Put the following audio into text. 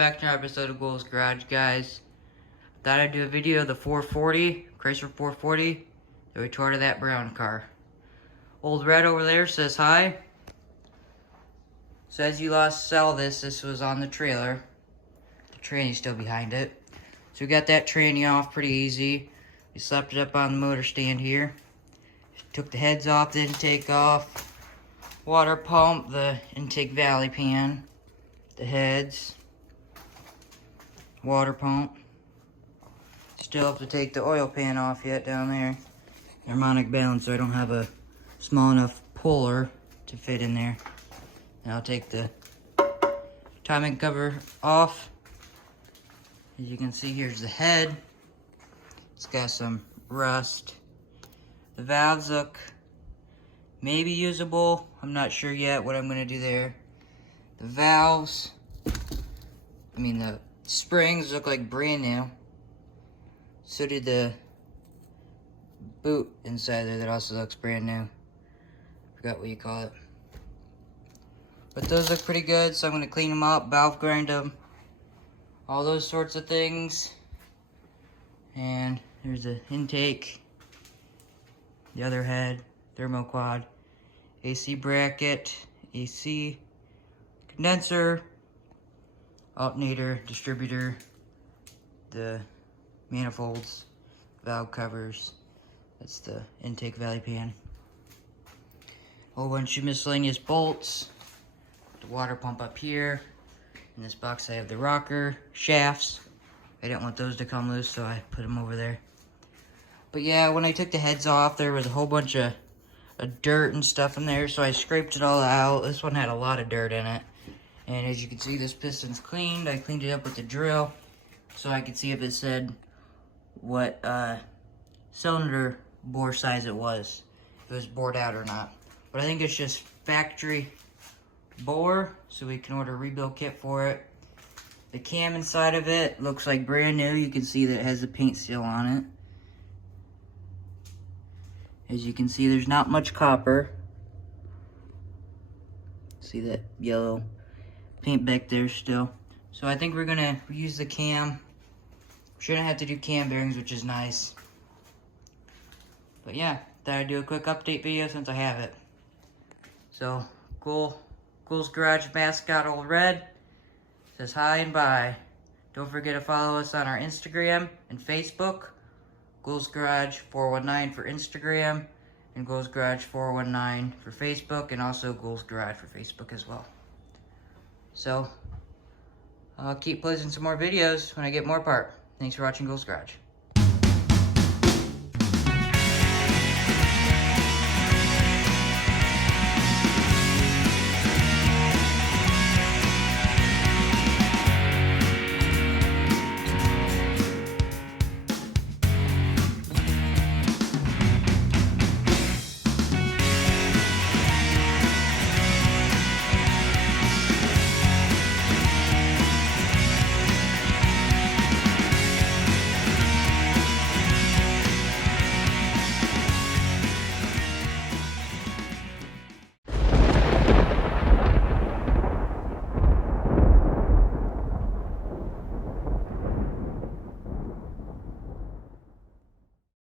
Back to our episode of Ghouls Garage, guys. Thought I'd do a video of the 440, Chrysler 440, the retort of that brown car. Old Red over there says hi. Says you lost sell this. This was on the trailer. The tranny's still behind it. So we got that tranny off pretty easy. We slapped it up on the motor stand here. Took the heads off, the intake off. Water pump, the intake valley pan. The heads. Water pump. Still have to take the oil pan off yet down there. Harmonic balance, so I don't have a small enough puller to fit in there. And I'll take the timing cover off. As you can see, here's the head. It's got some rust. The valves look maybe usable. I'm not sure yet what I'm going to do there. The valves, the springs look like brand new. So did the boot inside there, that also looks brand new. Forgot what you call it. But those look pretty good, so I'm going to clean them up, valve grind them, all those sorts of things. And there's the intake, the other head, thermoquad, AC bracket, AC condenser, alternator, distributor, the manifolds, valve covers. That's the intake valley pan. A whole bunch of miscellaneous bolts. The water pump up here. In this box I have the rocker shafts. I didn't want those to come loose, so I put them over there. But yeah, when I took the heads off, there was a whole bunch of dirt and stuff in there, so I scraped it all out. This one had a lot of dirt in it. And as you can see, this piston's cleaned. I cleaned it up with the drill so I could see if it said what cylinder bore size it was, if it was bored out or not. But I think it's just factory bore, so we can order a rebuild kit for it. The cam inside of it looks like brand new. You can see that it has a paint seal on it. As you can see, there's not much copper. See that yellow paint back there still. So I think we're gonna use the cam. Shouldn't have to do cam bearings, which is nice. But yeah, thought I'd do a quick update video since I have it. So, Ghouls Garage mascot Old Red says hi and bye. Don't forget to follow us on our Instagram and Facebook. Ghouls Garage 419 for Instagram, and Ghouls Garage 419 for Facebook, and also Ghouls Garage for Facebook as well. So, I'll keep posting some more videos when I get more part. Thanks for watching Ghouls Garage.